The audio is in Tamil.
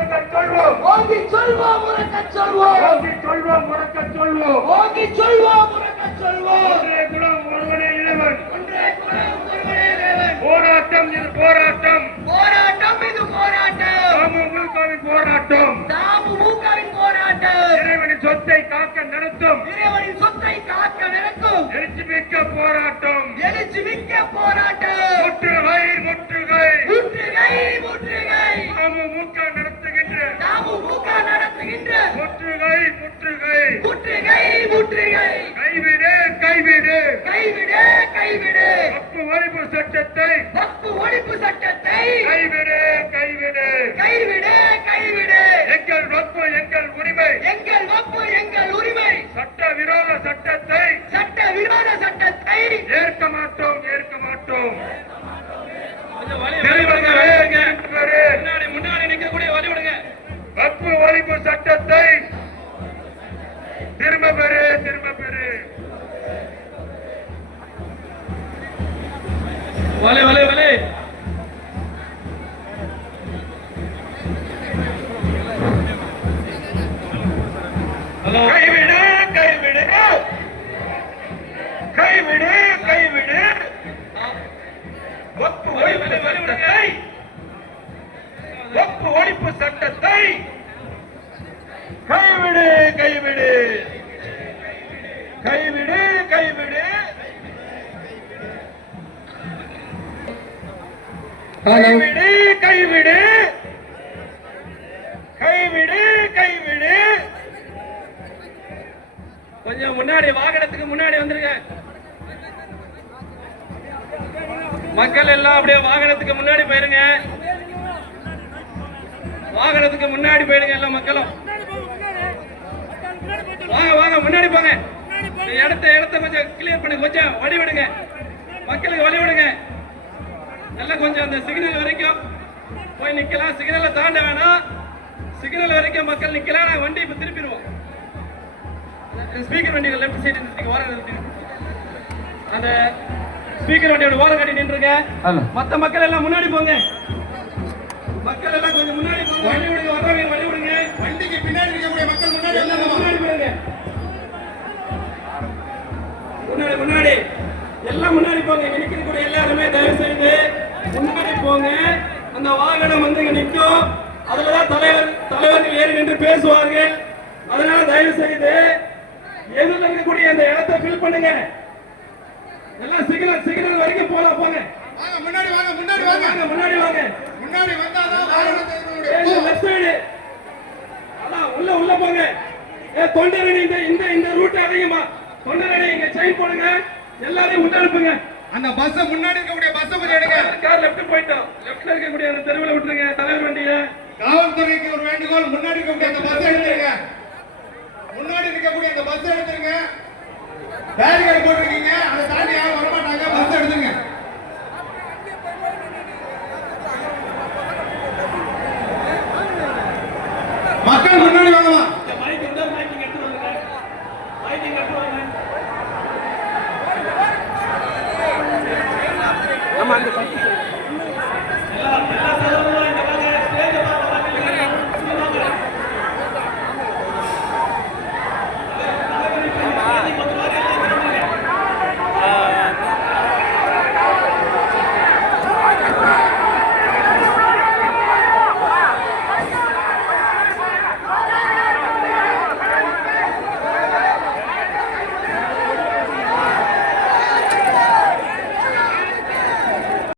ஓங்கி சொல்வோம் உறக்க சொல்வோம் ஓங்கி சொல்வோம் உறக்க சொல்வோம் ஓங்கி சொல்வோம் உறக்க சொல்வோம் ஒன்றே குலம் ஒருவனே இறைவன் ஒன்றே குலம் ஒருவனே இறைவன் போராட்டம் இது போராட்டம் போராட்டம் இது போராட்டம் அமமுகவின் போராட்டம் அமமுகவின் போராட்டம் இறைவனின் சொத்தை காக்க நடத்தும் இறைவனின் சொத்தை காக்க நடக்கும் எழுச்சி மிக்க போராட்டம் எழுச்சி மிக்க போராட்டம் முற்றுகை முற்றுகை முற்றுகை முற்றுகை அமமுக நடத்துகின்ற அமமுக நடத்துகின்ற முற்றுகை முற்றுகை முற்றுகை முற்றுகை கைவிடு கைவிடு கைவிடு கைவிடு வக்பு ஒழிப்பு சட்டத்தை வக்பு ஒழிப்பு சட்டத்தை கைவிடு கைவிடு கைவிடு கைவிடு எங்கள் வக்பு எங்கள் உரிமை எங்கள் வக்பு எங்கள் உரிமை சட்ட விரோத சட்டத்தை சட்ட விரோத சட்டத்தை ஏற்க மாட்டோம் ஏற்க மாட்டோம் முன்னாடி நிற்கக்கூடிய வழி விடுங்க வக்பு ஒழிப்பு சட்டத்தை திரும்ப பெறு திரும்ப பெறு வலை வலை வலை கைவிடு கைவிடு கைவிடு கைவிடு வக்பு ஒழிப்பு சட்டத்தை வக்பு ஒழிப்பு சட்டத்தை கைவிடு கைவிடு கைவிடு கைவிடு கைவிடு கைவிடு கைவிடு கைவிடு கொஞ்சம் முன்னாடி வாகனத்துக்கு முன்னாடி வந்துருங்க மக்கள் எல்லாம் அப்படியே வாகனத்துக்கு முன்னாடி போயிருங்க வாகனத்துக்கு முன்னாடி போயிடுங்க எல்லா மக்களும் வாங்க வாங்க முன்னாடி போங்க இடத்த கொஞ்சம் கிளியர் பண்ணுங்க கொஞ்சம் வழி விடுங்க மக்களுக்கு வழி விடுங்க எல்லாம் கொஞ்சம் அந்த சிக்னல் வரைக்கும் போய் நிக்கலாம் சிக்னலை தாண்ட வேணாம் சிக்னல் வரைக்கும் மக்கள் நிக்கலாம் நாங்கள் வண்டி இப்போ திருப்பிடுவோம் ஸ்பீக்கர் வண்டிகள் லெஃப்ட் சைடு நிறுத்திங்க ஓரம் நிறுத்திங்க அந்த ஸ்பீக்கர் வண்டியோட ஓரம் கட்டி நின்றுங்க மற்ற மக்கள் எல்லாம் முன்னாடி போங்க மக்கள் எல்லாம் கொஞ்சம் முன்னாடி போங்க வழி விடுங்க வர்றவங்க வழி விடுங்க வண்டிக்கு பின்னாடி இருக்கக்கூடிய மக்கள் முன்னாடி எல்லாம் முன்னாடி போங்க முன்னாடி முன்னாடி எல்லாம் முன்னாடி போங்க இங்க நிற்கக்கூடிய எல்லாருமே தயவு செய்து முன்னாடி போங்க அந்த வாகனம் வந்து இங்க நிற்கும் அதுலதான் தலைவர்கள் ஏறி நின்று பேசுவார்கள் அதனால தயவு செய்து எதிரில் இருக்கக்கூடிய அந்த இடத்தை ஃபில் பண்ணுங்க எல்லாம் சிக்னல் வரைக்கும் போலாம் போங்க வாங்க முன்னாடி வாங்க முன்னாடி வாங்க முன்னாடி வாங்க முன்னாடி வந்தாதான் லெஃப்ட் சைடு அதான் உள்ள போங்க தொண்டரணி இந்த ரூட் அதிகமா தொண்டரணி இங்க செயின் போடுங்க எல்லாரையும் உள்ள அனுப்புங்க அந்த பஸ் முன்னாடி இருக்கக்கூடிய பஸ் கொஞ்சம் எடுங்க கார் லெஃப்ட் போயிட்டோம் லெஃப்ட்ல இருக்கக்கூடிய அந்த தெருவில் விட்டுருங்க தலைவர் வண்டியை காவல்துறைக்கு ஒரு வேண்டுகோள் முன்னாடி இருக்கக்கூடிய அந்த பஸ் எடுத்துருங்க முன்னாடி இருக்கக்கூடிய அந்த பஸ் எடுத்துருங்க பேரிகேட் போட்டிருக்கீங்க அதை தாண்டி யாரும் வரமாட்டாங்க பஸ் எடுத்துருங்க மக்கள்